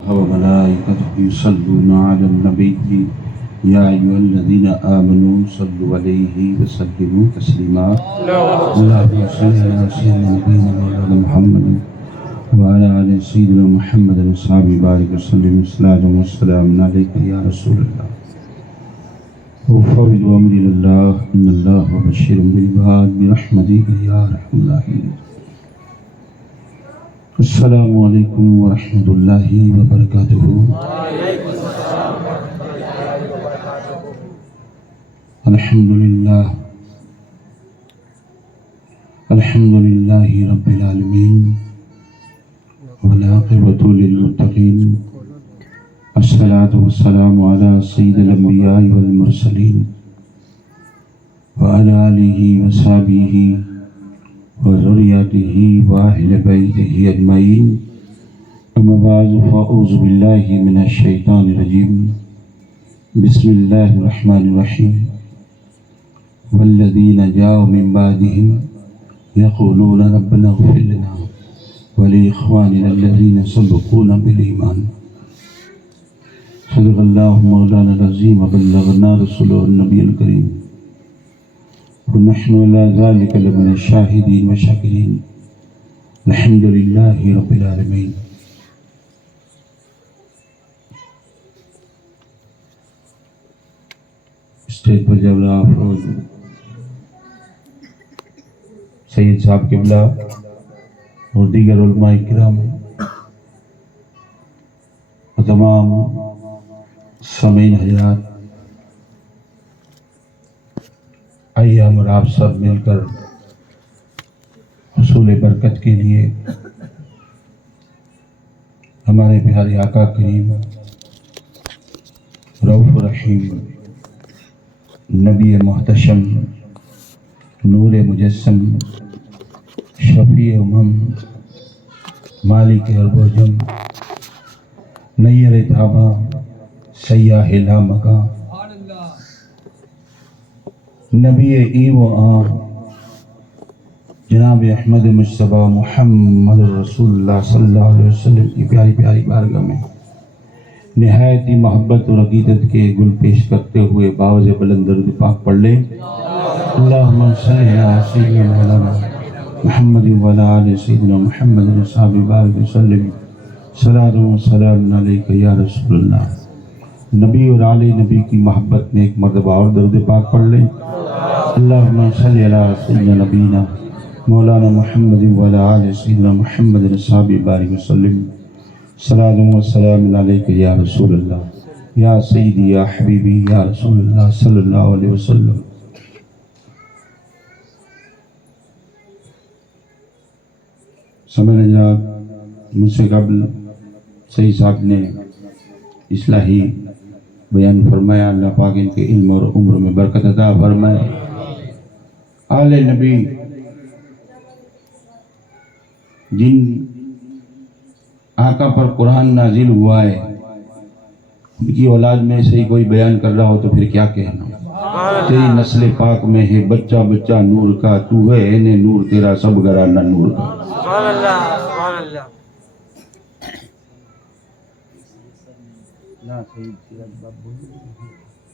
وملائكته يصلون على النبي يا أيها الذين آمنوا صلوا عليه وسلموا تسليما اللهم صل على سيدنا نبينا مولانا محمد وعلى آل سيدنا محمد وصحبه بارك وسلم الصلاة والسلام عليك يا رسول الله وفوض أمري لله إن الله بشير بالعباد برحمتك يا أرحم الراحمين. السلام علیکم ورحمۃ اللہ وبرکاتہ. الحمد للہ رب العالمین والعاقبۃ للمتقین الصلاۃ والسلام علی سید الانبیاء والمرسلین وعلی آلہ وصحبہ وذریته وأهل بيته أجمعين. أما بعد فأعوذ بالله من الشيطان الرجيم. بسم الله الرحمن الرحيم. والذين جاءوا من بعدهم يقولون ربنا اغفر لنا ولإخواننا الذين سبقونا بالإيمان. صدق الله مولانا العظيم وبلغنا رسوله النبي الكريم ونحن على ذلك لمن الشاهدين والشاكرين. الحمد لله رب العالمين. اسٹیج پر جب افروز سید صاحب قبلہ اور دیگر علماء کرام اور تمام سامعین حضرات، آئیے ہم اور آپ سب مل کر حصول برکت کے لیے ہمارے پیارے آقا کریم رؤوف رحیم نبی محتشم نور مجسم شفیع امم مالک ارب و جم نیر تابہ سیاح لا مکان نبی ای و آن جناب احمد مصطفیٰ محمد رسول اللہ صلی اللہ علیہ وسلم کی پیاری پیاری بارگاہ میں نہایت ہی محبت اور عقیدت کے گل پیش کرتے ہوئے باوز بلند درود پاک پڑھ لیں. اللہم صلی علی سیدنا مولانا محمد وعلی آل سیدنا محمد وصحبہ بارک وسلم صلاۃ و سلام علیک یا رسول اللہ. نبی اور آل نبی کی محبت میں ایک مرتبہ اور درود پاک پڑھ لیں. اللہم صلی علی سیدنا نبینا مولانا محمد وعلی آل سیدنا محمد وصحبہ بارک وسلم صلاۃ و سلام علیک یا رسول اللہ یا سیدی یا حبیبی یا رسول اللہ صلی اللہ علیہ وسلم. سمجھ جناب، مجھ سے قبل سید صاحب نے اصلاحی بیان فرمایا. اللہ پاک ان کے علم اور عمر میں برکت عطا فرمائے. آل نبی جن آقا پر قرآن نازل ہوا ہے ان کی اولاد میں سے ہی کوئی بیان کر رہا ہو تو پھر کیا کہنا. تیری نسل پاک میں ہے بچہ بچہ نور کا، تو ہے عین نور تیرا سب گھرانہ نور کا. سبحان اللہ سبحان اللہ.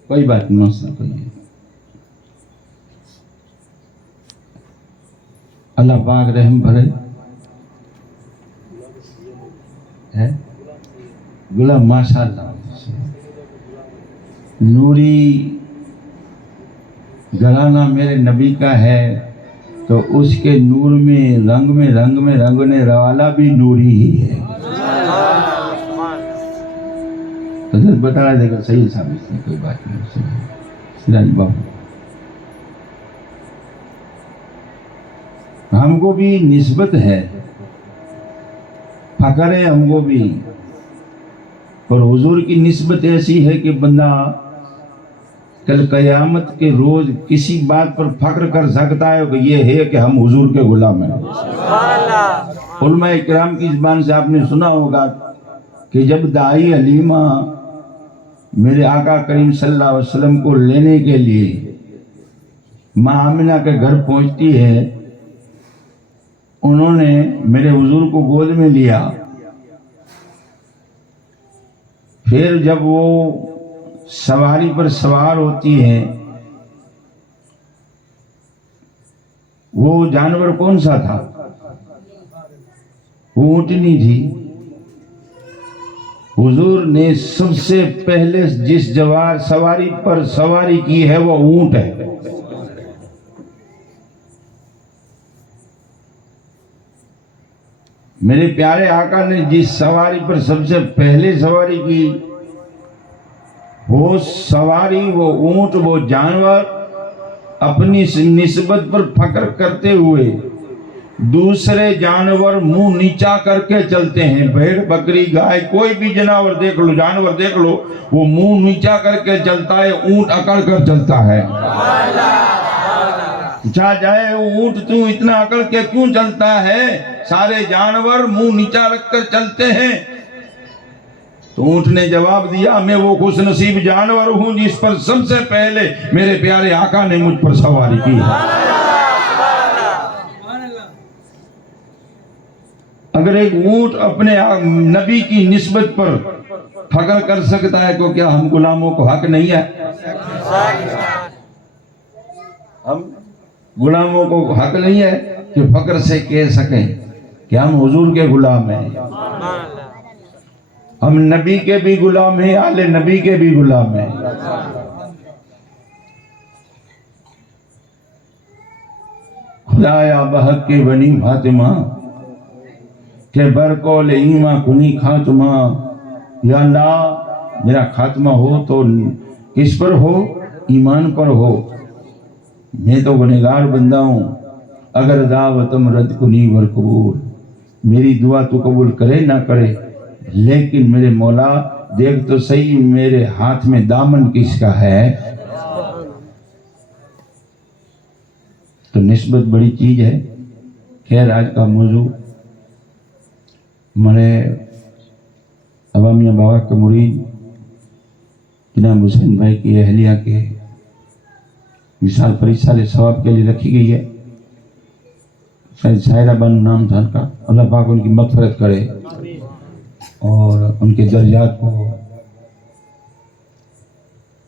کوئی بات نہیں، اللہ پاک رحم بھرے. غلام ماشاءاللہ نوری گھرانہ میرے نبی کا ہے تو اس کے نور میں رنگنے والا بھی نوری ہی ہے. حضرت بتا رہے تھے صحیح صاحب، اس میں کوئی بات نہیں. سراج بابو ہم کو بھی نسبت ہے، فخر ہے ہم کو بھی، اور حضور کی نسبت ایسی ہے کہ بندہ کل قیامت کے روز کسی بات پر فخر کر سکتا ہے کہ یہ ہے کہ ہم حضور کے غلام ہیں. علماء کرام کی زبان سے آپ نے سنا ہوگا کہ جب دائی حلیمہ میرے آقا کریم صلی اللہ علیہ وسلم کو لینے کے لیے ماں آمنہ کے گھر پہنچتی ہے انہوں نے میرے حضور کو گود میں لیا پھر جب وہ سواری پر سوار ہوتی ہے، وہ جانور کون سا تھا؟ وہ اونٹنی تھی۔ حضور نے سب سے پہلے جس سواری پر سواری کی ہے وہ اونٹ ہے۔ میرے پیارے آقا نے جس سواری پر سب سے پہلے سواری کی، وہ سواری، وہ اونٹ، وہ جانور اپنی نسبت پر فخر کرتے ہوئے دوسرے جانور منہ نیچا کر کے چلتے ہیں۔ بھیڑ، بکری، گائے، کوئی بھی جانور دیکھ لو، جانور دیکھ لو، وہ منہ نیچا کر کے چلتا ہے، اونٹ اکڑ کر چلتا ہے۔ پوچھا جائے اونٹ تو اتنا اکڑ کے کیوں چلتا ہے؟ سارے جانور منہ نیچا رکھ کر چلتے ہیں۔ تو اونٹ نے جواب دیا، میں وہ خوش نصیب جانور ہوں جس پر سب سے پہلے میرے پیارے آقا نے مجھ پر سواری کی ہے۔ اگر ایک اونٹ اپنے نبی کی نسبت پر فخر کر سکتا ہے تو کیا ہم غلاموں کو حق نہیں ہے؟ ہم غلاموں کو حق نہیں ہے کہ فخر سے کہہ سکیں کہ ہم حضور کے غلام ہیں، ہم نبی کے بھی غلام ہیں، آل نبی کے بھی غلام ہیں۔ خدایا بحق کے بنی فاطمہ کہ برکول ایمان کنی خاتمہ، یا اللہ میرا خاتمہ ہو تو کس پر ہو؟ ایمان پر ہو۔ میں تو گنہگار بندہ ہوں، اگر دعوتم رد کنی ورقبول، میری دعا تو قبول کرے نہ کرے، لیکن میرے مولا دیکھ تو صحیح میرے ہاتھ میں دامن کس کا ہے۔ تو نسبت بڑی چیز ہے۔ خیر، آج کا موضوع ہمارے عوامیہ بابا کے مرید جناب حسین بھائی کی اہلیہ کے وصال پر ایصال ثواب کے لیے رکھی گئی ہے۔ شاید سائرہ بانو نام تھا ان کا، اللہ پاک ان کی مغفرت کرے اور ان کے درجات کو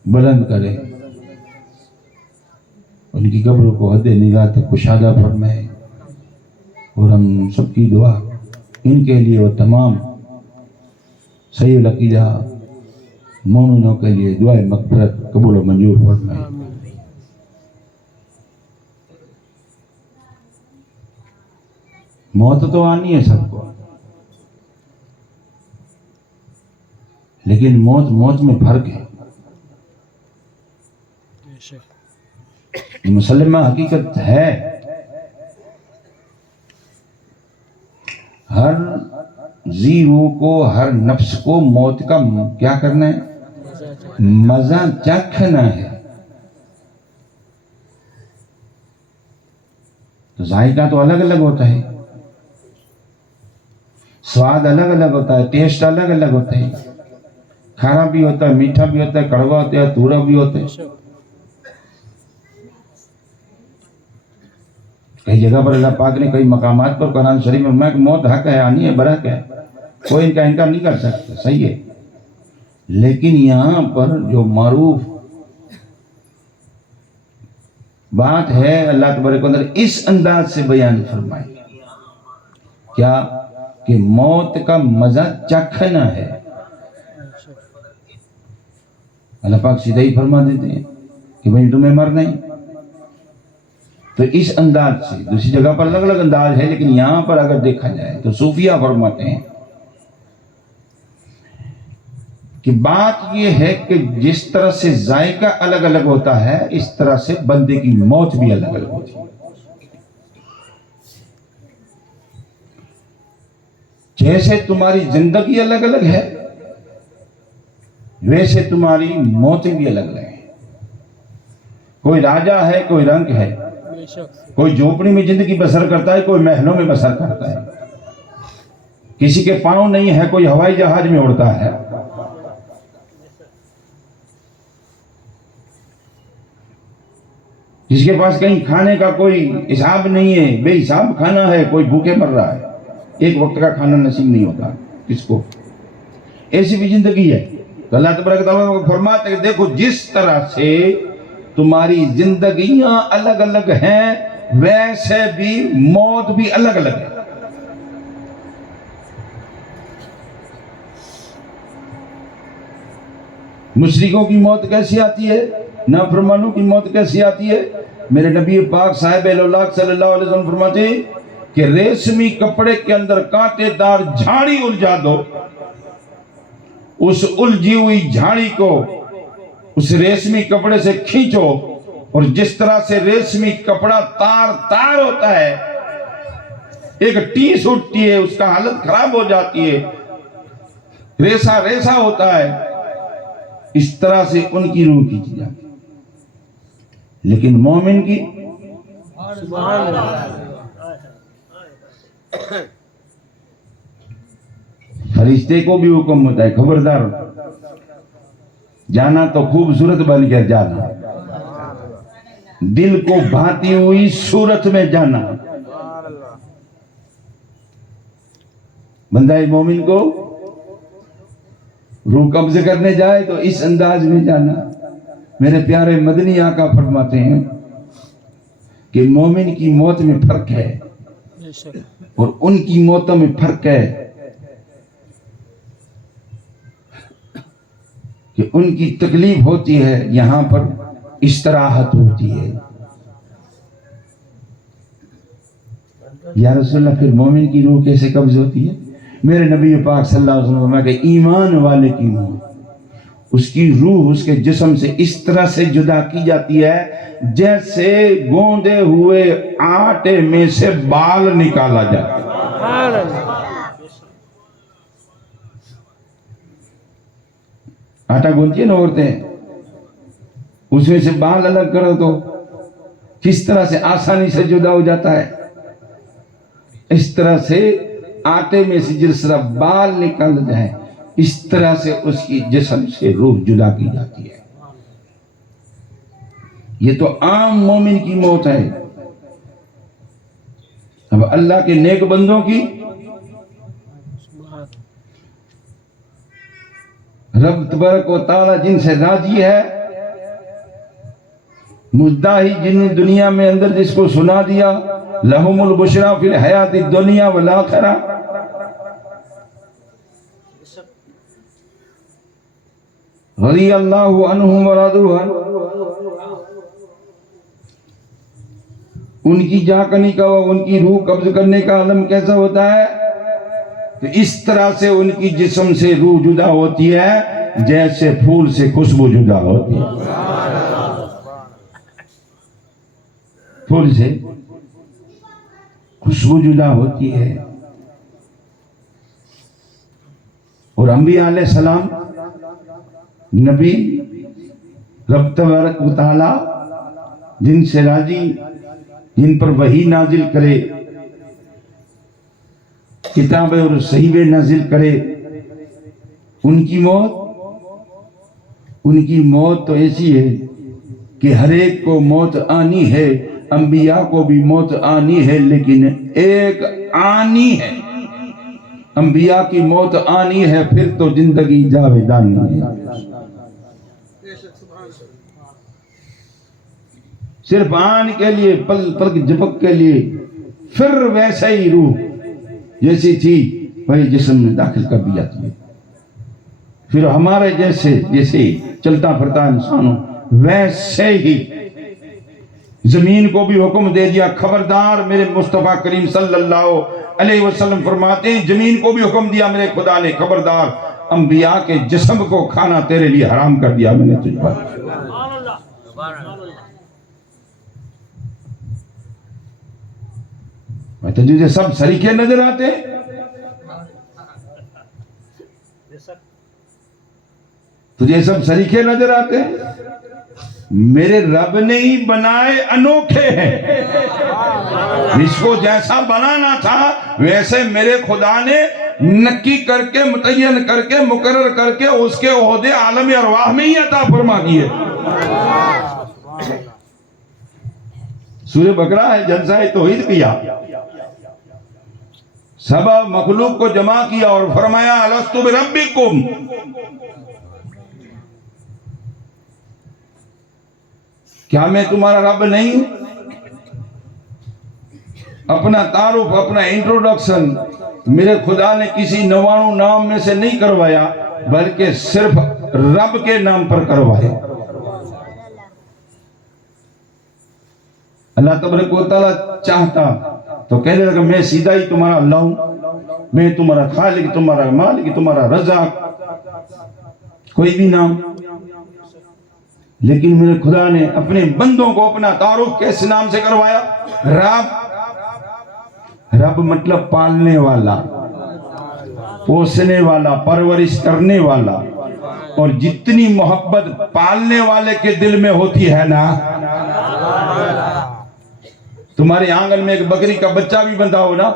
بلند کرے، ان کی قبر کو حد نگاہ تک کشادہ فرمائے، اور ہم سب کی دعا ان کے لیے اور تمام صحیح العقیدہ مومنوں کے لیے دعائے مغفرت قبول و منظور فرمائے۔ موت تو آنی ہے سب کو، لیکن موت میں فرق ہے۔ مسلمہ حقیقت ہے، ہر ذی روح کو، ہر نفس کو موت کا کیا کرنا ہے؟ مزہ چکھنا ہے۔ تو ذائقہ تو الگ الگ ہوتا ہے، سواد الگ الگ ہوتا ہے، ٹیسٹ الگ الگ ہوتا ہے، کھارا بھی ہوتا ہے، میٹھا بھی ہوتا ہے، کڑوا ہوتا ہے، تورا بھی ہوتا ہے۔ کئی جگہ پر اللہ پاک نے کئی مقامات پر قرآن شریف میں فرمایا کہ موت حق ہے، آنی ہے، برحق ہے، کوئی ان کا انکار نہیں کر سکتا، صحیح ہے۔ لیکن یہاں پر جو معروف بات ہے اللہ تبارک و تعالیٰ اس انداز سے بیان فرمائی، کیا کہ موت کا مزہ چکھنا ہے۔ اللہ پاک سیدھا ہی فرما دیتے ہیں کہ بھائی تمہیں مرنا ہی۔ تو اس انداز سے دوسری جگہ پر الگ الگ انداز ہے، لیکن یہاں پر اگر دیکھا جائے تو صوفیہ فرماتے ہیں کہ بات یہ ہے کہ جس طرح سے ذائقہ الگ الگ ہوتا ہے، اس طرح سے بندے کی موت بھی الگ الگ ہوتی ہے۔ جیسے تمہاری زندگی الگ الگ ہے، ویسے تمہاری موتیں بھی الگ الگ ہیں۔ کوئی راجہ ہے، کوئی رنک ہے، کوئی جھوپڑی میں زندگی بسر کرتا ہے، کوئی محلوں میں بسر کرتا ہے، کسی کے پاؤں نہیں ہے، کوئی ہوائی جہاز میں اڑتا ہے۔ جس کے پاس کہیں کھانے کا کوئی حساب نہیں ہے، بے حساب کھانا ہے، کوئی بھوکے مر رہا ہے، ایک وقت کا کھانا نصیب نہیں ہوتا کس کو۔ ایسی بھی زندگی ہے۔ تو اللہ تبارک و تعالیٰ کو فرماتا ہے کہ دیکھو جس طرح سے تمہاری زندگیاں الگ الگ ہیں ویسے بھی موت بھی الگ الگ ہے. مشرکوں کی موت کیسی آتی ہے, نافرمانوں کی موت کیسی آتی ہے. میرے نبی پاک صاحب الاولاق صلی اللہ علیہ وسلم فرماتے ہیں کہ ریشمی کپڑے کے اندر کانٹے دار جھاڑی الجھا دو, اس الجھی ہوئی جھاڑی کو اس ریشمی کپڑے سے کھینچو, اور جس طرح سے ریشمی کپڑا تار تار ہوتا ہے, ایک ٹیس اٹھتی ہے, اس کا حالت خراب ہو جاتی ہے, ریسا ریسا ہوتا ہے, اس طرح سے ان کی روح کھینچی جاتی ہے. لیکن مومن کی فرشتے کو بھی حکم ہوتا ہے خبردار جانا تو خوبصورت بن کر جانا, دل کو بھاتی ہوئی صورت میں جانا. بندہ مومن کو روح قبض کرنے جائے تو اس انداز میں جانا. میرے پیارے مدنی آقا فرماتے ہیں کہ مومن کی موت میں فرق ہے اور ان کی موتوں میں فرق ہے کہ ان کی تکلیف ہوتی ہے, یہاں پر استراحت ہوتی ہے. یا رسول اللہ پھر مومن کی روح کیسے قبض ہوتی ہے؟ میرے نبی پاک صلی اللہ علیہ وسلم کہ ایمان والے کی موت, اس کی روح اس کے جسم سے اس طرح سے جدا کی جاتی ہے جیسے گوندے ہوئے آٹے میں سے بال نکالا جاتا ہے. آٹا گونتی ہے نا عورتیں, اس میں سے بال الگ کرو تو کس طرح سے آسانی سے جدا ہو جاتا ہے. اس طرح سے آٹے میں سے جس طرح بال نکال جائے اس طرح سے اس کی جسم سے روح جدا کی جاتی ہے. یہ تو عام مومن کی موت ہے. اب اللہ کے نیک بندوں کی رب تبارک و تعالی جن سے راضی ہے, مجدہ ہی جن دنیا میں اندر جس کو سنا دیا لہم البشرا فی الحیات الدنیا والآخرہ, رضی اللہ عنہم ورضوا عنہ, ان کی جا کنی کا ان کی روح قبض کرنے کا عالم کیسا ہوتا ہے؟ تو اس طرح سے ان کی جسم سے روح جدا ہوتی ہے جیسے پھول سے خوشبو جدا ہوتی ہے. پھول سے خوشبو جدا ہوتی ہے. اور انبیاء علیہ السلام نبی رب تبارک و تعالی جن سے راضی, جن پر وحی نازل کرے, کتابیں اور صحیفے نازل کرے, ان کی موت تو ایسی ہے کہ ہر ایک کو موت آنی ہے. انبیاء کو بھی موت آنی ہے لیکن ایک آنی ہے, انبیاء کی موت آنی ہے پھر تو زندگی جاویدانی ہے. صرف آن کے لیے پل پل جھپک کے لیے, پھر ویسے ہی روح جیسی تھی وہی جسم میں داخل کر دی جاتی ہے. پھر ہمارے جیسے چلتا پھرتا انسانوں ویسے ہی زمین کو بھی حکم دے دیا خبردار. میرے مصطفیٰ کریم صلی اللہ علیہ وسلم فرماتے ہیں زمین کو بھی حکم دیا میرے خدا نے خبردار, انبیاء کے جسم کو کھانا تیرے لیے حرام کر دیا میں نے تجھ پر. تجھے سب سریکے نظر آتے, تجھے سب سریکے نظر آتے. میرے رب نے ہی بنائے انوکھے ہیں, جس کو جیسا بنانا تھا ویسے میرے خدا نے نکی کر کے متعین کر کے مقرر کر کے اس کے عہدے عالم ارواح میں ہی عطا فرما دیے. سورہ بقرہ ہے جلسہ توحید کیا, سب مخلوق کو جمع کیا اور فرمایا الستو بربکم, کیا میں تمہارا رب نہیں ہوں؟ اپنا تعارف، اپنا انٹروڈکشن میرے خدا نے کسی 99 نام میں سے نہیں کروایا، بلکہ صرف رب کے نام پر کروایا۔ اللہ تبارک و تعالیٰ چاہتا تو کہنے لگا میں سیدھا ہی تمہارا اللہ ہوں، میں تمہارا خالق، تمہارا مالک، تمہارا رزاق، کوئی بھی نام۔ لیکن میرے خدا نے اپنے بندوں کو اپنا تعارف کس نام سے کروایا؟ رب۔ رب مطلب پالنے والا، پوسنے والا، پرورش کرنے والا۔ اور جتنی محبت پالنے والے کے دل میں ہوتی ہے نا، تمہارے آنگن میں ایک بکری کا بچہ بھی بندھا ہو نا،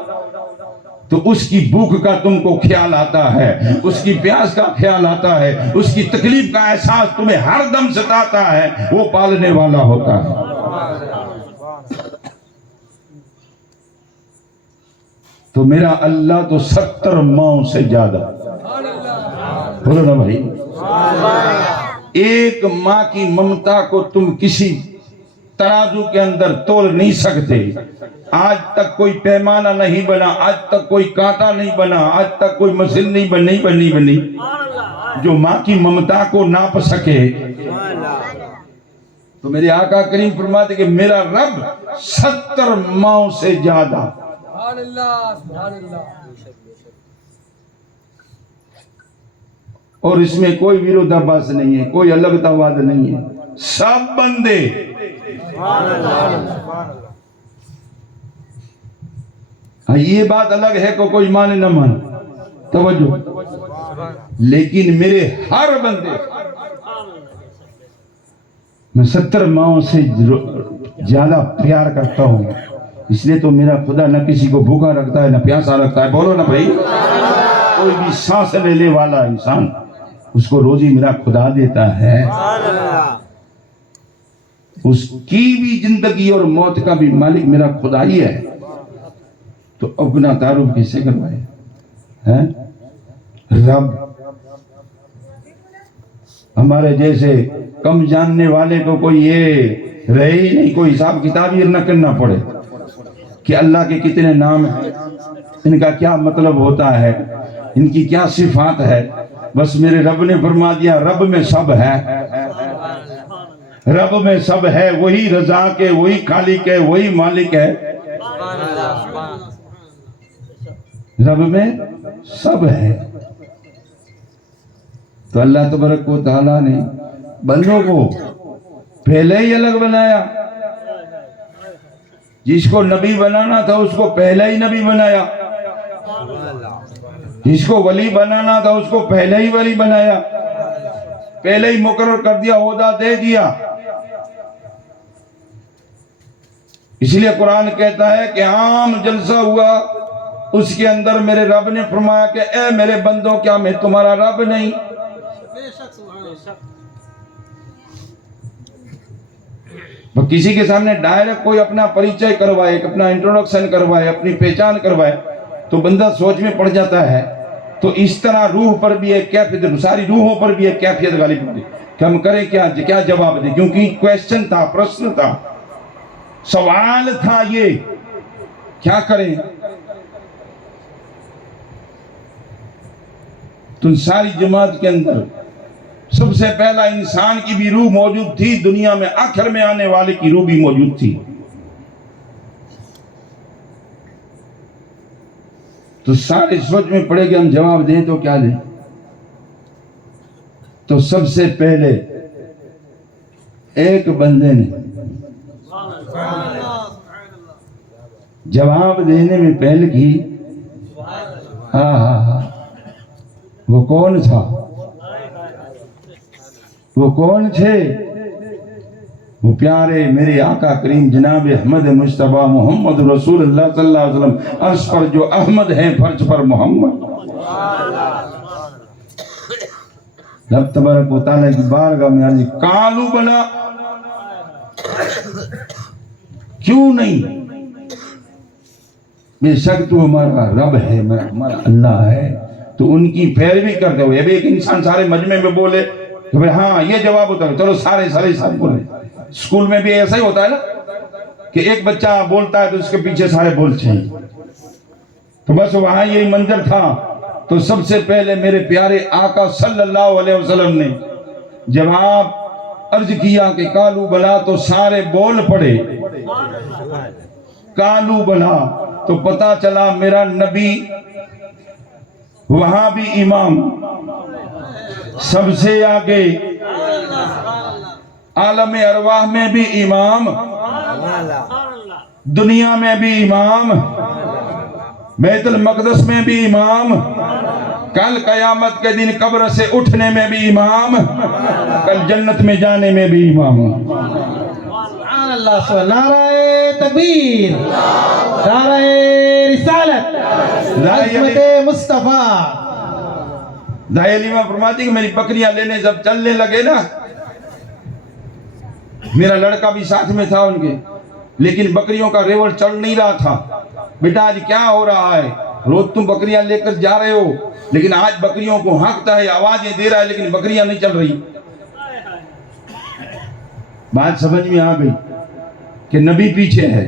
تو اس کی بھوک کا تم کو خیال آتا ہے، اس کی پیاس کا خیال آتا ہے، اس کی تکلیف کا احساس تمہیں ہر دم ستاتا ہے، وہ پالنے والا ہوتا ہے۔ تو میرا اللہ تو 70 ماؤں سے زیادہ، بولو نا بھائی۔ ایک ماں کی ممتا کو تم کسی ترازو کے اندر تول نہیں سکتے۔ آج تک کوئی پیمانہ نہیں بنا، آج تک کوئی کانٹا نہیں بنا، آج تک کوئی مشین نہیں بنی جو ماں کی ممتا کو ناپ سکے۔ تو میرے آقا کریم فرماتے کہ میرا رب 70 ماؤں سے زیادہ۔ اور اس میں کوئی ویرودھاباس نہیں ہے، کوئی الگتاواد نہیں ہے، سب بندے۔ ہاں یہ بات الگ ہے کہ کوئی مانے نہ مانے، توجہ، لیکن میرے ہر بندے میں 70 ماؤں سے زیادہ پیار کرتا ہوں۔ اس لیے تو میرا خدا نہ کسی کو بھوکا رکھتا ہے نہ پیاسا رکھتا ہے، بولو نا بھائی۔ کوئی بھی سانس لینے والا انسان اس کو روزی میرا خدا دیتا ہے، اس کی بھی زندگی اور موت کا بھی مالک میرا خدا ہی ہے۔ تو اپنا تعارف کیسے کروائے؟ رب۔ ہمارے جیسے کم جاننے والے کو کوئی یہ رہے ہی نہیں، کوئی حساب کتاب یہ نہ کرنا پڑے کہ اللہ کے کتنے نام ہیں، ان کا کیا مطلب ہوتا ہے، ان کی کیا صفات ہے۔ بس میرے رب نے فرما دیا رب میں سب ہے، رب میں سب ہے، وہی رزاق ہے، وہی خالق ہے، وہی مالک ہے، رب میں سب ہے۔ تو اللہ تبارک و تعالیٰ نے بندوں کو پہلے ہی الگ بنایا، جس کو نبی بنانا تھا اس کو پہلے ہی نبی بنایا، جس کو ولی بنانا تھا اس کو پہلے ہی ولی بنایا، پہلے ہی مقرر کر دیا، عہدہ دے دیا۔ اس لیے قرآن کہتا ہے کہ عام جلسہ ہوا، اس کے اندر میرے رب نے فرمایا کہ اے میرے بندوں کیا میں تمہارا رب نہیں؟ کسی کے سامنے ڈائریکٹ کوئی اپنا پریچے کروائے، اپنا انٹروڈکشن کروائے، اپنی پہچان کروائے تو بندہ سوچ میں پڑ جاتا ہے۔ تو اس طرح روح پر بھی ایک کیفیت، ساری روحوں پر بھی ایک کیفیت غالب ہوتی کہ ہم کریں کیا جواب دیں، کیونکہ کویسچن تھا، پرشن تھا، سوال تھا، یہ کیا کریں۔ تو ساری جماعت کے اندر سب سے پہلا انسان کی بھی روح موجود تھی، دنیا میں آخر میں آنے والے کی روح بھی موجود تھی۔ تو سارے سوچ میں پڑے کہ ہم جواب دیں تو کیا دیں۔ تو سب سے پہلے ایک بندے نے جواب دینے میں پہل کی، وہ کون تھا؟ وہ کون تھے؟ وہ پیارے میرے آقا کریم جناب احمد مصطفیٰ محمد رسول اللہ صلی اللہ علیہ وسلم، عرش پر جو احمد ہیں فرش پر محمد۔ رب تبارک و تعالیٰ کی بارگاہ میں عرض کالو بلا، کیوں نہیں؟ بے شک تو ہمارا رب ہے، ہمارا اللہ ہے۔ تو ان کی پیروی کرتے ہوئے اب ایک انسان سارے مجمع میں بولے کہ ہاں یہ جواب ہوتا ہے، چلو سارے بولے، اسکول میں بھی ایسا ہی ہوتا ہے نا کہ ایک بچہ بولتا ہے تو اس کے پیچھے سارے بولتے ہیں. تو بس وہاں یہی منظر تھا. تو سب سے پہلے میرے پیارے آقا صلی اللہ علیہ وسلم نے جب آپ عرض کیا کہ کالو بلا تو سارے بول پڑے کالو بلا. تو پتا چلا میرا نبی وہاں بھی امام, سب سے آگے عالم ارواح میں بھی امام, دنیا میں بھی امام, بیت المقدس میں بھی امام, کل قیامت کے دن قبر سے اٹھنے میں بھی امام, کل جنت میں جانے میں بھی امام. سبحان اللہ. سبحان نعرہ تکبیر, نعرہ رسالت, عظمت مصطفیٰ. دائی علیمہ فرماتی کہ میری بکریاں لینے جب چلنے لگے نا, میرا لڑکا بھی ساتھ میں تھا ان کے, لیکن بکریوں کا ریوڑ چڑھ نہیں رہا تھا. بیٹا آج کیا ہو رہا ہے؟ روز تم بکریاں لے کر جا رہے ہو, لیکن آج بکریوں کو ہانکتا ہے, آوازیں دے رہا ہے, لیکن بکریاں نہیں چل رہی. بات سمجھ میں آ گئی کہ نبی پیچھے ہے,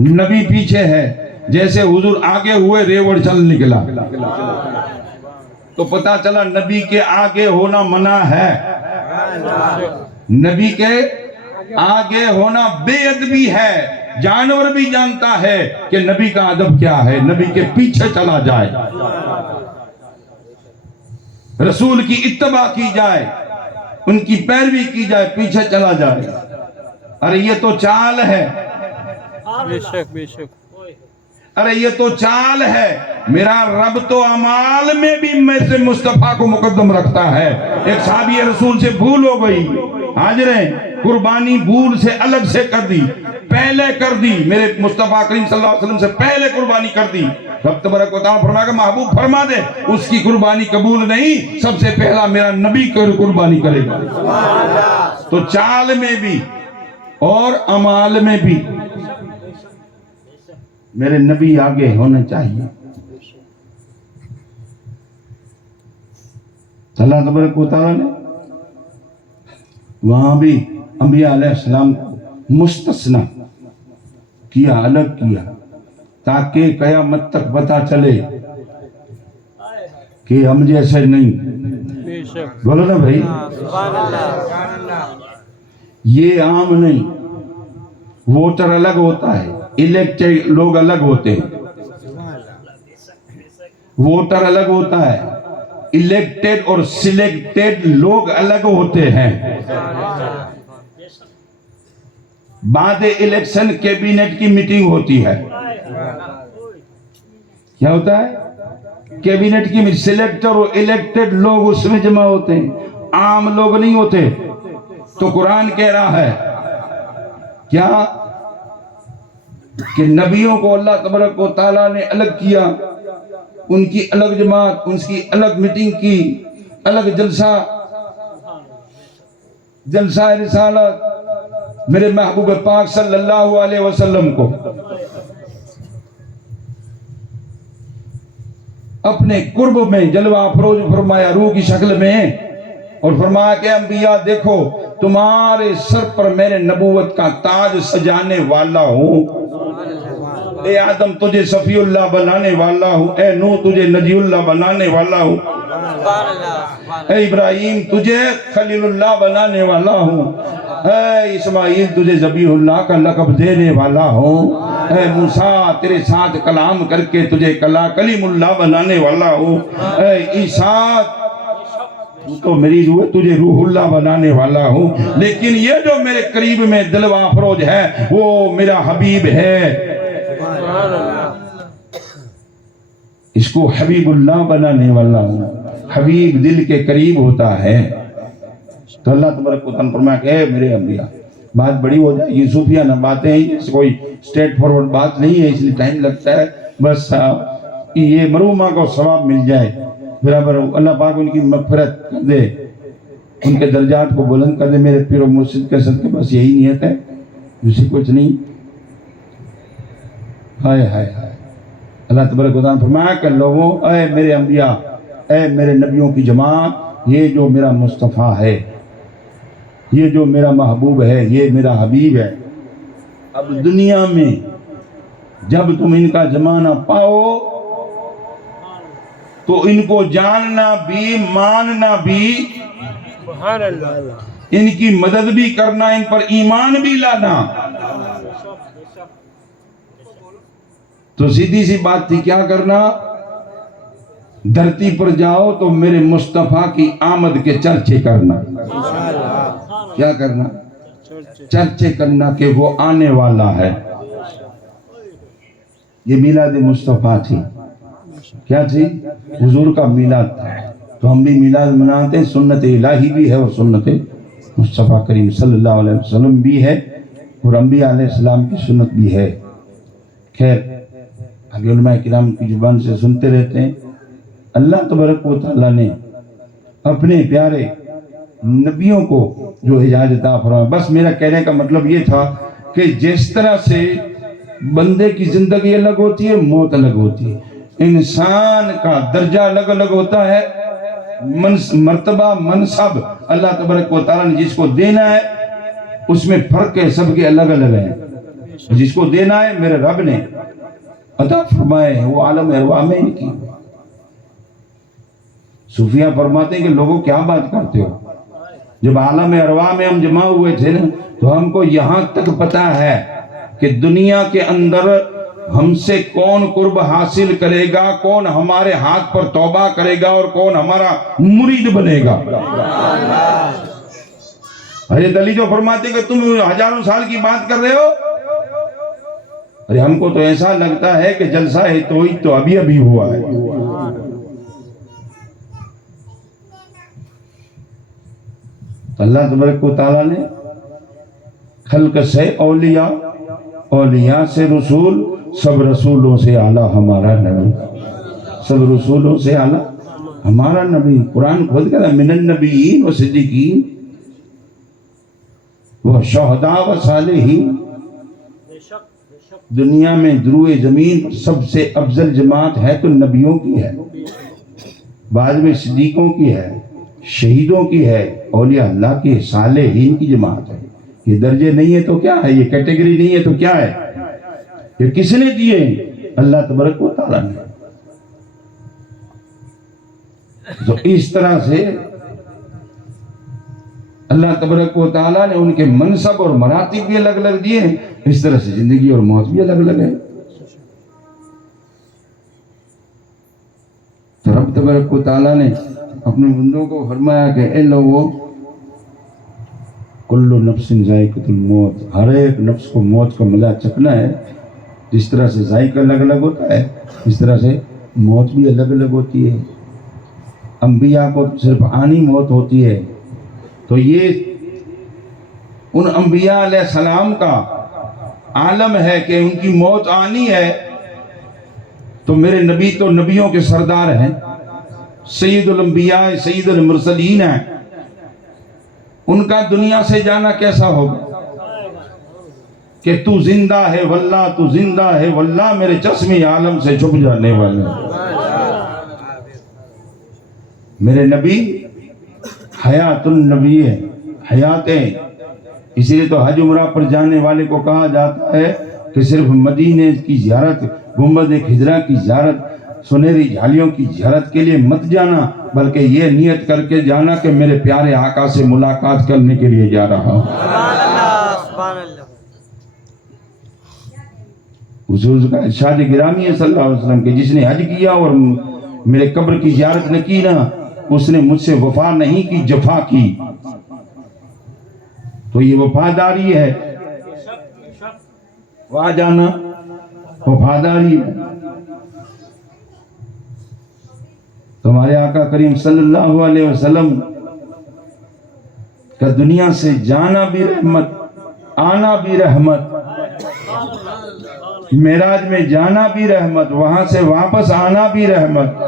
نبی پیچھے ہے. جیسے حضور آگے ہوئے ریوڑ چل نکلا. تو پتا چلا نبی کے آگے ہونا منع ہے, نبی کے آگے ہونا بے ادبی ہے. جانور بھی جانتا ہے کہ نبی کا ادب کیا ہے, نبی کے پیچھے چلا جائے, رسول کی اتباع کی جائے, ان کی پیروی کی جائے, پیچھے چلا جائے. ارے یہ تو چال ہے, بے شک بے شک. ارے یہ تو چال ہے. میرا رب تو اعمال میں بھی میں سے مصطفیٰ کو مقدم رکھتا ہے. ایک صحابی رسول سے بھول ہو گئی, حاضریں قربانی بھول سے الگ سے کر دی, پہلے کر دی, میرے مصطفیٰ کریم صلی اللہ علیہ وسلم سے پہلے قربانی کر دی. رب تبارک و تعالیٰ فرمایا کہ محبوب فرما دے اس کی قربانی قبول نہیں, سب سے پہلا میرا نبی قربانی کرے گا. تو چال میں بھی اور اعمال میں بھی میرے نبی آگے ہونے چاہیے. اللہ تبارک و تعالیٰ نے وہاں بھی انبیاء علیہ السلام کو مستثنی کیا, الگ کیا, تاکہ قیامت تک پتا چلے کہ ہم جیسے نہیں. بے شک. بولو نا بھائی, سبحان اللہ. یہ عام نہیں. ووٹر الگ ہوتا ہے, الیکٹڈ لوگ الگ ہوتے ہیں. ووٹر الگ ہوتا ہے, الیکٹڈ اور سلیکٹڈ لوگ الگ ہوتے ہیں. بعد الیکشن کیبینٹ کی میٹنگ ہوتی ہے. کیا ہوتا ہے؟ کیبینٹ کی میٹنگ. سلیکٹر اور الیکٹڈ لوگ اس میں جمع ہوتے ہیں, عام لوگ نہیں ہوتے. تو قرآن کہہ رہا ہے کیا کہ نبیوں کو اللہ تبارک و تعالیٰ نے الگ کیا, ان کی الگ جماعت, ان کی الگ میٹنگ کی, الگ جلسہ رسالت. میرے محبوب پاک صلی اللہ علیہ وسلم کو اپنے قرب میں جلوہ افروز فرمایا روح کی شکل میں, اور فرمایا کہ انبیاء دیکھو تمہارے سر پر میرے نبوت کا تاج سجانے والا ہوں. اے آدم تجھے صفی اللہ بنانے والا ہوں, اے نوح تجھے نجی اللہ بنانے والا ہوں, اے ابراہیم تجھے خلیل اللہ بنانے والا ہوں, اے اسماعیل تجھے ذبیح اللہ کا لقب دینے والا ہوں, اے موسیٰ تیرے ساتھ کلام کر کے تجھے کلیم اللہ بنانے والا ہوں, اے عیسیٰ تو میری روح تجھے روح اللہ بنانے والا ہوں. لیکن یہ جو میرے قریب میں جلوہ افروز ہے وہ میرا حبیب ہے, اس کو حبیب اللہ بنانے والا ہوں. حبیب دل کے قریب ہوتا ہے. تو اللہ تبارک و تعالیٰ فرمایا کہ اے میرے انبیاء, بات بڑی ہو جائے گی, صوفیانہ باتیں ہیں, کوئی سٹریٹ فارورڈ بات نہیں ہے, اس لیے ٹائم لگتا ہے. بس یہ مرحومہ کو ثواب مل جائے, برابر اللہ پاک ان کی مغفرت کر دے, ان کے درجات کو بلند کر دے. میرے پیر و مرشد کے صدقے بس یہی نیت ہے, دوسری کچھ نہیں. ہائے ہائے ہائے. اللہ تبارک و تعالیٰ فرمایا کہ لوگوں, اے میرے انبیاء, اے میرے نبیوں کی جماعت, یہ جو میرا مصطفیٰ ہے یہ جو میرا محبوب ہے، یہ میرا حبیب ہے۔ اب دنیا میں جب تم ان کا زمانہ پاؤ تو ان کو جاننا بھی، ماننا بھی، سبحان اللہ، ان کی مدد بھی کرنا، ان پر ایمان بھی لانا۔ تو سیدھی سی بات تھی، کیا کرنا؟ دھرتی پر جاؤ تو میرے مصطفیٰ کی آمد کے چرچے کرنا۔ کیا کرنا؟ چرچے کرنا کہ وہ آنے والا ہے۔ یہ میلاد مصطفیٰ تھی۔ کیا تھی؟ حضور کا میلاد تھا۔ تو ہم بھی میلاد مناتے ہیں، سنت الہی بھی ہے اور سنت مصطفیٰ کریم صلی اللہ علیہ وسلم بھی ہے، اور انبیاء علیہ السلام کی سنت بھی ہے۔ خیر، آگے علماء کرام کی زبان سے سنتے رہتے ہیں۔ اللہ تبارک و تعالیٰ نے اپنے پیارے نبیوں کو جو اجازت عطا فرمایا، بس میرا کہنے کا مطلب یہ تھا کہ جس طرح سے بندے کی زندگی الگ ہوتی ہے، موت الگ ہوتی ہے، انسان کا درجہ الگ الگ ہوتا ہے، مرتبہ منصب اللہ تبارک و تعالیٰ نے جس کو دینا ہے اس میں فرق ہے، سب کے الگ الگ ہیں۔ جس کو دینا ہے میرے رب نے عطا فرمائے، وہ عالم ارواح میں ان کی۔ صوفیہ فرماتے ہیں کہ لوگوں کیا بات کرتے ہو، جب عالم ارواح میں ہم جمع ہوئے تھے نا تو ہم کو یہاں تک پتا ہے کہ دنیا کے اندر ہم سے کون قرب حاصل کرے گا، کون ہمارے ہاتھ پر توبہ کرے گا اور کون ہمارا مرید بنے گا۔ حضرت علی جو فرماتے کہ تم ہزاروں سال کی بات کر رہے ہو، ارے ہم کو تو ایسا لگتا ہے کہ جلسہ ہے توحید تو ابھی ابھی ہوا ہے۔ اللہ تبارک و تعالیٰ نے خلق سے اولیاء، اولیاء سے رسول، سب رسولوں سے اعلیٰ ہمارا نبی، سب رسولوں سے اعلیٰ ہمارا نبی۔ قرآن خود کہتا ہے من النبیین و صدیقین و شہداء و صالحین۔ دنیا میں دروئے زمین سب سے افضل جماعت ہے تو نبیوں کی ہے، بعد میں صدیقوں کی ہے، شہیدوں کی ہے، اولیاء اللہ کی، صالحین کی جماعت ہے۔ یہ درجے نہیں ہے تو کیا ہے، یہ کیٹیگری نہیں ہے تو کیا ہے، یہ کس نے دیے؟ اللہ تبارک و تعالیٰ نے۔ تو اس طرح سے اللہ تبارک و تعالیٰ نے ان کے منصب اور مراتب بھی الگ الگ دیے ہیں، اس طرح سے زندگی اور موت بھی الگ الگ ہے۔ تو رب تبارک و تعالیٰ نے اپنے بندوں کو فرمایا کہ اے لوگوں، کل نفس ذائقۃ الموت، ہر ایک نفس کو موت کا مزہ چکھنا ہے۔ جس طرح سے ذائقہ الگ الگ ہوتا ہے، اس طرح سے موت بھی الگ الگ ہوتی ہے۔ انبیاء کو صرف آنی موت ہوتی ہے، تو یہ ان انبیاء علیہ السلام کا عالم ہے کہ ان کی موت آنی ہے۔ تو میرے نبی تو نبیوں کے سردار ہیں، سید الانبیاء، سید المرسلین ہیں، ان کا دنیا سے جانا کیسا ہوگا کہ تو زندہ ہے واللہ، تو زندہ ہے واللہ، میرے چشم عالم سے چھپ جانے والے۔ میرے نبی حیات النبی ہے، حیات ہے۔ اسی لیے تو حج عمرہ پر جانے والے کو کہا جاتا ہے کہ صرف مدینے کی زیارت، گنبد خضرا کی زیارت، سنہری جھالیوں کی زیارت کے لیے مت جانا، بلکہ یہ نیت کر کے جانا کہ میرے پیارے آقا سے ملاقات کرنے کے لیے جا رہا ہوں۔ حضور کا ارشاد گرامی ہے صلی اللہ علیہ وسلم کہ جس نے حج کیا اور میرے قبر کی زیارت نہ کی نا، اس نے مجھ سے وفا نہیں کی، جفا کی۔ تو یہ وفاداری ہے، وہاں جانا وفاداری ہے۔ تو ہمارے آقا کریم صلی اللہ علیہ وسلم کا دنیا سے جانا بھی رحمت، آنا بھی رحمت، معراج میں جانا بھی رحمت، وہاں سے واپس آنا بھی رحمت،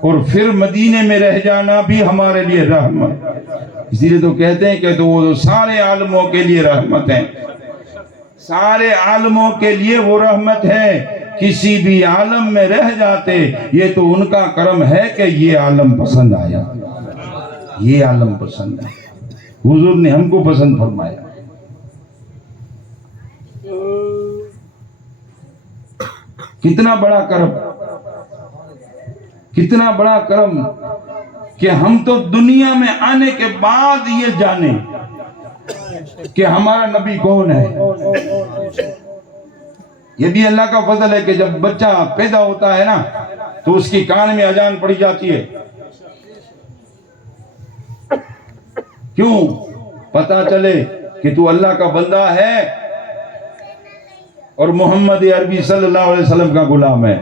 اور پھر مدینے میں رہ جانا بھی ہمارے لیے رحمت۔ اسی لیے تو کہتے ہیں کہ تو وہ سارے عالموں کے لیے رحمت ہے، سارے عالموں کے لیے وہ رحمت ہے۔ کسی بھی عالم میں رہ جاتے، یہ تو ان کا کرم ہے کہ یہ عالم پسند آیا، یہ عالم پسند ہے۔ حضور نے ہم کو پسند فرمایا. کتنا بڑا کرم، کتنا بڑا کرم کہ ہم تو دنیا میں آنے کے بعد یہ جانیں کہ ہمارا نبی کون ہے. یہ بھی اللہ کا فضل ہے کہ جب بچہ پیدا ہوتا ہے نا تو اس کی کان میں اذان پڑی جاتی ہے. کیوں؟ پتا چلے کہ تو اللہ کا بندہ ہے اور محمد عربی صلی اللہ علیہ وسلم کا غلام ہے.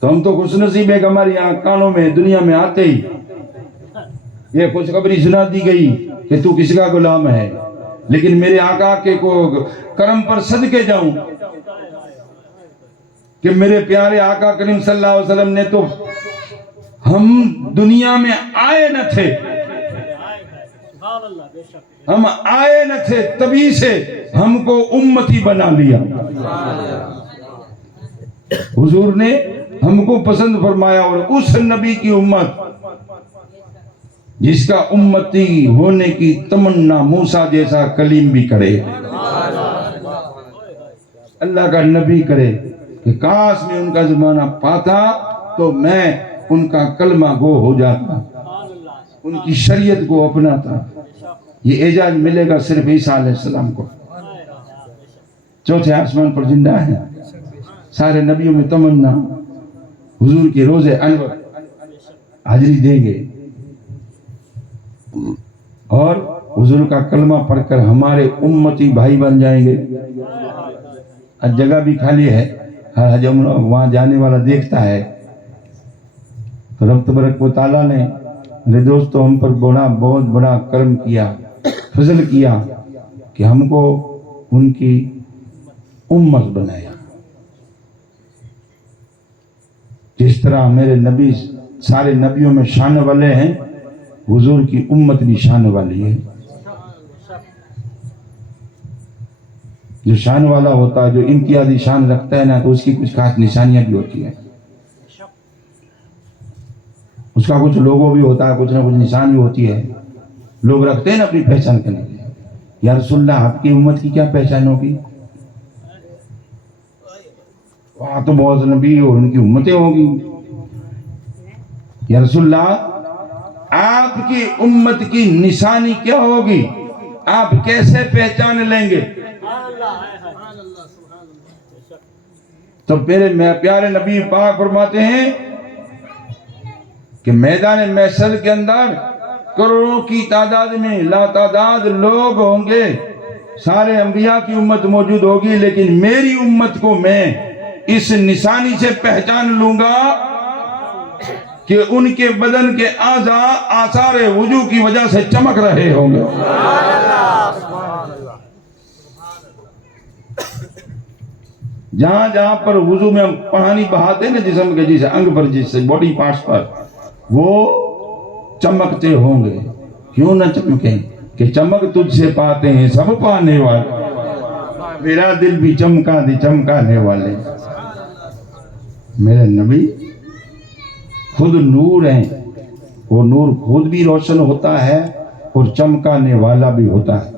تو ہم تو خوش نصیب ہے کہ ہمارے یہاں کانوں میں دنیا میں آتے ہی یہ خوشخبری سنا دی گئی کہ تو کسی کا غلام ہے. لیکن میرے آقا کے کو کرم پر صدقے جاؤں کہ میرے پیارے آقا کریم صلی اللہ علیہ وسلم نے تو ہم دنیا میں آئے نہ تھے، ہم آئے نہ تھے، تبھی سے ہم کو امتی بنا لیا. حضور نے ہم کو پسند فرمایا اور اس نبی کی امت جس کا امتی ہونے کی تمنا موسیٰ جیسا کلیم بھی کرے، اللہ کا نبی کرے کہ کاش میں ان کا زمانہ پاتا تو میں ان کا کلمہ گو ہو جاتا، ان کی شریعت کو اپناتا. یہ اعجاز ملے گا صرف عیسیٰ علیہ السلام کو. چوتھے آسمان پر زندہ ہے. سارے نبیوں میں تمنا حضور کے روزے انور حاضری دیں گے اور حضور کا کلمہ پڑھ کر ہمارے امتی بھائی بن جائیں گے. اب جگہ بھی خالی ہے، ہر حج عمرہ وہاں جانے والا دیکھتا ہے. تو رب تبارک و تعالیٰ نے میرے دوستو ہم پر بہت بڑا کرم کیا، فضل کیا کہ ہم کو ان کی امت بنایا. جس طرح میرے نبی سارے نبیوں میں شان والے ہیں، حضور کی امت بھی شان والی ہے. جو شان والا ہوتا ہے، جو امتیازی شان رکھتا ہے نا، تو اس کی کچھ خاص نشانیاں بھی ہوتی ہیں، اس کا کچھ لوگو بھی ہوتا ہے، کچھ نہ کچھ نشان بھی ہوتی ہے. لوگ رکھتے ہیں نا اپنی پہچان کرنے کے لیے. یا رسول اللہ آپ کی امت کی کیا پہچان ہوگی؟ وہاں تو بہت نبی اور ان کی امتیں ہوگی. یا رسول اللہ آپ کی امت کی نشانی کیا ہوگی؟ آپ کیسے پہچان لیں گے؟ تو میرے پیارے نبی پاک فرماتے ہیں کہ میدان محشر کے اندر کروڑوں کی تعداد میں لا تعداد لوگ ہوں گے، سارے انبیاء کی امت موجود ہوگی، لیکن میری امت کو میں اس نشانی سے پہچان لوں گا کہ ان کے بدن کے اعضاء آثار وضو کی وجہ سے چمک رہے ہوں گے. جہاں جہاں پر وضو میں ہم پانی بہاتے ہیں جسم کے جسے انگ پر جسے باڈی پارٹس پر، وہ چمکتے ہوں گے. کیوں نہ چمکیں کہ چمک تجھ سے پاتے ہیں سب پانے والے، میرا دل بھی چمکا دی چمکانے والے. میرے نبی خود نور ہیں، وہ نور خود بھی روشن ہوتا ہے اور چمکانے والا بھی ہوتا ہے.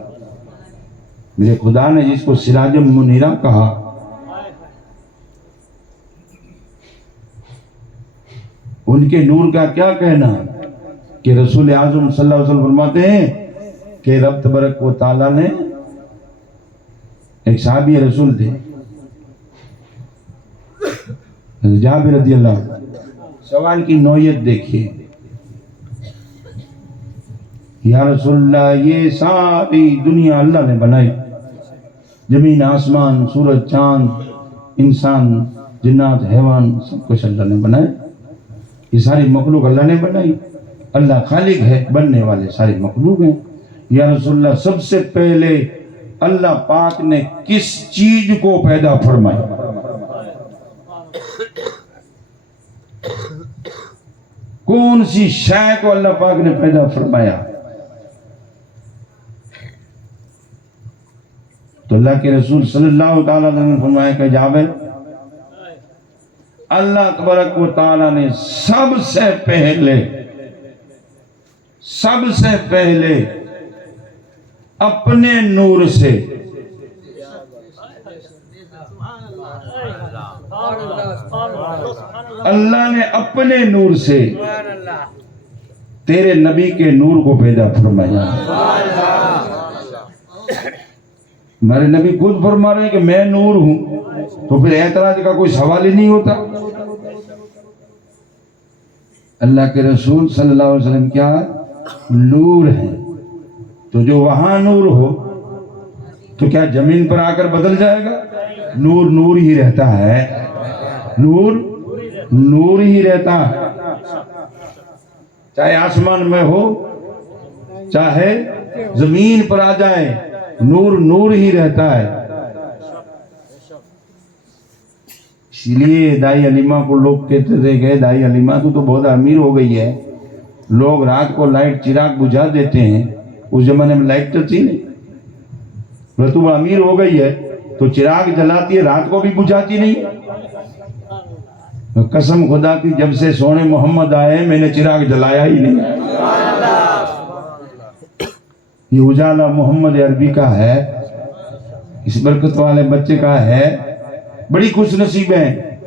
میرے خدا نے جس کو سراج منیرہ کہا، ان کے نور کا کیا کہنا کہ رسول اعظم صلی اللہ علیہ وسلم فرماتے ہیں کہ رب تبارک و تعالیٰ نے ایک صحابی رسول تھے جابر رضی اللہ عنہ. سوال کی نوعیت دیکھیے، یا رسول اللہ یہ ساری دنیا اللہ نے بنائی، زمین آسمان سورج چاند انسان جنات حیوان سب کچھ اللہ نے بنائے. یہ ساری مخلوق اللہ نے بنائی، اللہ خالق ہے، بننے والے ساری مخلوق ہیں. یا رسول اللہ سب سے پہلے اللہ پاک نے کس چیز کو پیدا فرمایا؟ کون سی شے کو اللہ پاک نے پیدا فرمایا؟ تو اللہ کے رسول صلی اللہ تعالیٰ علیہ وسلم نے فرمایا کہ جابر، اللہ تبارک و تعالیٰ نے سب سے سب سے پہلے اپنے نور سے اللہ نے اپنے نور سے تیرے نبی کے نور کو پیدا فرمایا. ہمارے نبی خود فرما رہے ہیں کہ میں نور ہوں، تو پھر اعتراض کا کوئی سوال ہی نہیں ہوتا. اللہ کے رسول صلی اللہ علیہ وسلم کیا نور ہے، تو جو وہاں نور ہو تو کیا زمین پر آ کر بدل جائے گا؟ نور نور ہی رہتا ہے، نور نور ہی رہتا ہے، چاہے آسمان میں ہو چاہے زمین پر آ جائے، نور نور ہی رہتا ہے. اسی لیے دائی علیمہ کو لوگ کہتے تھے کہ دائی علیمہ تو بہت امیر ہو گئی ہے، لوگ رات کو لائٹ چراغ بجھا دیتے ہیں. اس زمانے میں لائٹ تو تھی نہیں، تو امیر ہو گئی ہے تو چراغ جلاتی ہے، رات کو بھی بجھاتی نہیں. قسم خدا کی جب سے سونے محمد آئے میں نے چراغ جلایا ہی نہیں. یہ اجالا محمد عربی کا ہے، اس برکت والے بچے کا ہے. بڑی خوش نصیب ہے،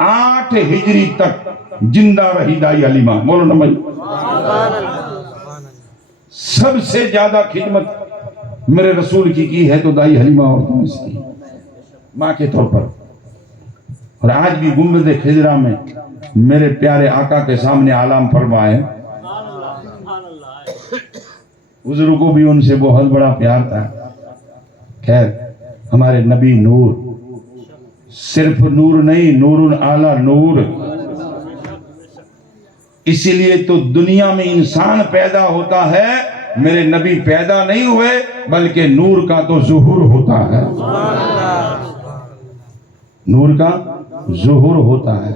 8 ہجری تک زندہ رہی دائی حلیمہ. مولانا بھائی سب سے زیادہ خدمت میرے رسول کی ہے تو دائی حلیمہ اور تونس کی ماں کے طور پر. اور آج بھی گنبد خضرا میں میرے پیارے آقا کے سامنے عالم فرمائے. حضور کو بھی ان سے بہت بڑا پیار تھا. خیر، ہمارے نبی نور، صرف نور نہیں، نور اعلیٰ نور. اسی لیے تو دنیا میں انسان پیدا ہوتا ہے، میرے نبی پیدا نہیں ہوئے بلکہ نور کا تو ظہور ہوتا ہے، نور کا ظہور ہوتا ہے.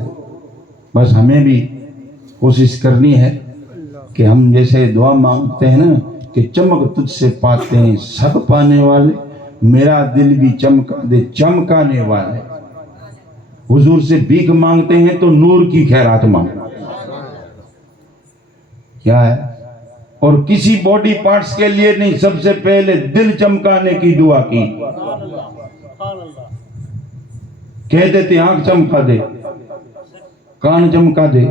بس ہمیں بھی کوشش کرنی ہے کہ ہم جیسے دعا مانگتے ہیں نا کہ چمک تجھ سے پاتے ہیں سب پانے والے، میرا دل بھی چمکا دے چمکانے والے. حضور سے بھیک مانگتے ہیں تو نور کی خیرات مانگتے کیا ہے، اور کسی باڈی پارٹس کے لیے نہیں، سب سے پہلے دل چمکانے کی دعا کی. کہہ دیتے آنکھ چمکا دے، کان چمکا دے،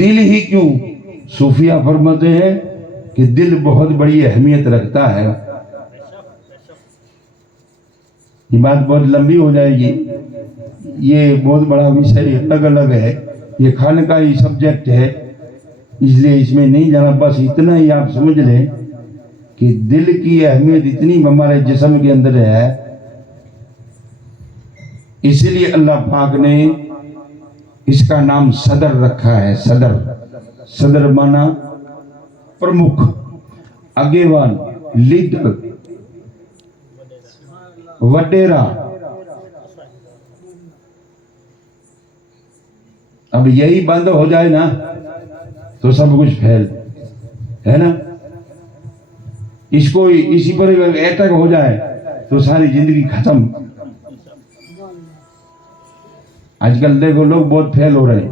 دل ہی کیوں؟ صوفیہ فرماتے ہیں کہ دل بہت بڑی اہمیت رکھتا ہے. یہ بات بہت لمبی ہو جائے گی، یہ بہت بڑا وشے الگ الگ ہے، یہ خانہ کا ہی سبجیکٹ ہے، اس لیے اس میں نہیں جانا. بس اتنا ہی آپ سمجھ لیں کہ دل کی اہمیت اتنی ہمارے جسم کے اندر ہے. اسی لیے اللہ پاک نے اس کا نام صدر رکھا ہے. صدر، صدر مانا پرمکھ، اگیوان، لیڈر، وڈیرا. اب یہی بند ہو جائے نا تو سب کچھ پھیل ہے نا. اس کو اسی پر اٹیک ہو جائے تو ساری زندگی ختم. آج کل دیکھو لوگ بہت پھیل ہو رہے ہیں،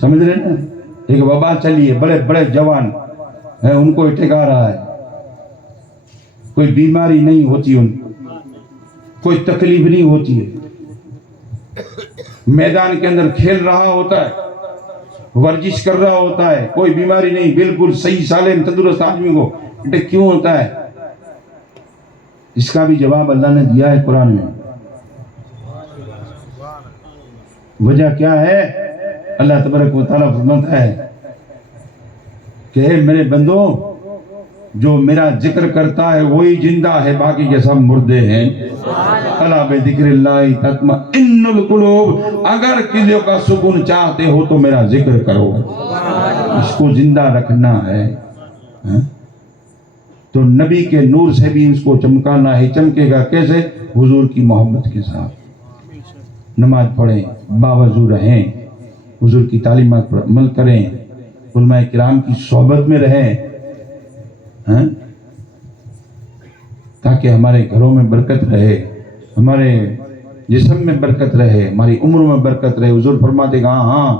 سمجھ رہے ہیں نا. ایک وبا چلی ہے، بڑے بڑے جوان ہیں ان کو اٹیک آ رہا ہے، کوئی بیماری نہیں ہوتی، ان کوئی تکلیف نہیں ہوتی ہے. میدان کے اندر کھیل رہا ہوتا ہے، ورزش کر رہا ہوتا ہے، کوئی بیماری نہیں، بالکل صحیح سالم تندرست آدمی کو اٹیک کیوں ہوتا ہے؟ اس کا بھی جواب اللہ نے دیا ہے قرآن میں. وجہ کیا ہے؟ اللہ تبارک و تعالیٰ فرماتا ہے کہ اے میرے بندو، جو میرا ذکر کرتا ہے وہی زندہ ہے، باقی کے سب مردے ہیں. الا بذکر اللہ تطمئن القلوب. اگر کسی کا سکون چاہتے ہو تو میرا ذکر کرو، اس کو زندہ رکھنا ہے. تو نبی کے نور سے بھی اس کو چمکانا ہے. چمکے گا کیسے؟ حضور کی محبت کے ساتھ. نماز پڑھیں، باوضو رہیں، حضور کی تعلیمات پر عمل کریں، علماء کرام کی صحبت میں رہیں، تاکہ ہمارے گھروں میں برکت رہے، ہمارے جسم میں برکت رہے، ہماری عمر میں برکت رہے. حضور فرماتے گا ہاں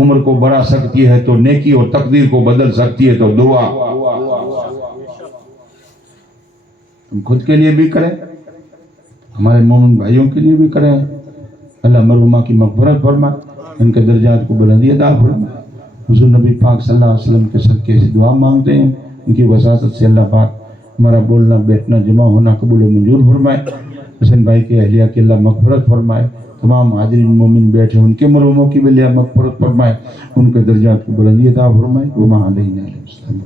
عمر کو بڑھا سکتی ہے تو نیکی اور تقدیر کو بدل سکتی ہے تو دعا. ہم خود کے لیے بھی کریں, ہمارے مومن بھائیوں کے لیے بھی کریں. اللہ مرحومہ کی مغفرت فرمائے, ان کے درجات کو بلندی عطا فرمائے. حضور نبی پاک صلی اللہ علیہ وسلم کے صدقے سے دعا مانگتے ہیں, ان کی وساطت سے اللہ پاک ہمارا بولنا بیٹھنا جمع ہونا قبول و منظور فرمائے. حسین بھائی کے اہلیہ کی اللہ مغفرت فرمائے. تمام حاضرین مومن بیٹھے ان کے مرحوموں کی بھی اللہ مغفرت فرمائے, ان کے درجات کو بلندی عطا فرمائے. وما علینا الا الاسلام.